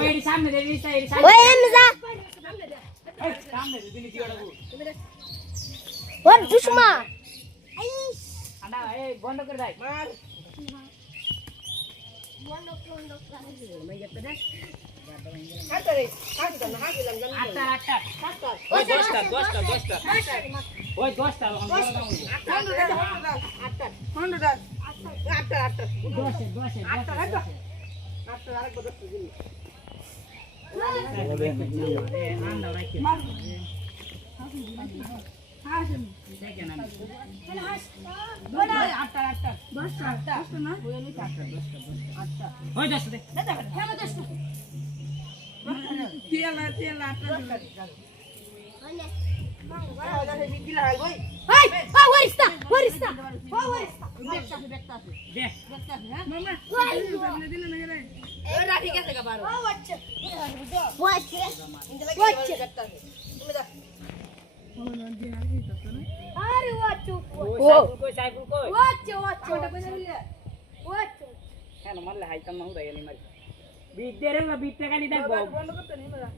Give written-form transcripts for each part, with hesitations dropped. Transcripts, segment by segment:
ওই সামনে দে এই সাইড সামনে ওই এমনি যা সামনে দে দিনি দিওড়াবু ওর দুশমা আন্ডা এই বন্ধ করে দাই মার আটটা ওই 10টা ওই 10টা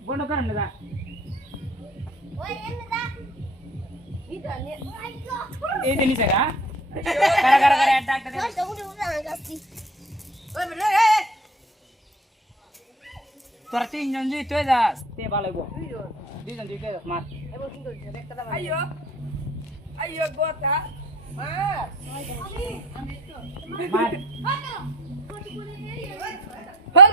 বন্ধ করেন না এই জিনিস কারা কারা কারা একটা একটা তোরা তিনজন যদি তুই যাস তে ভালো গো দুইজন তুই কে যাস মার আইয়ো আইয়ো গোটা মার মার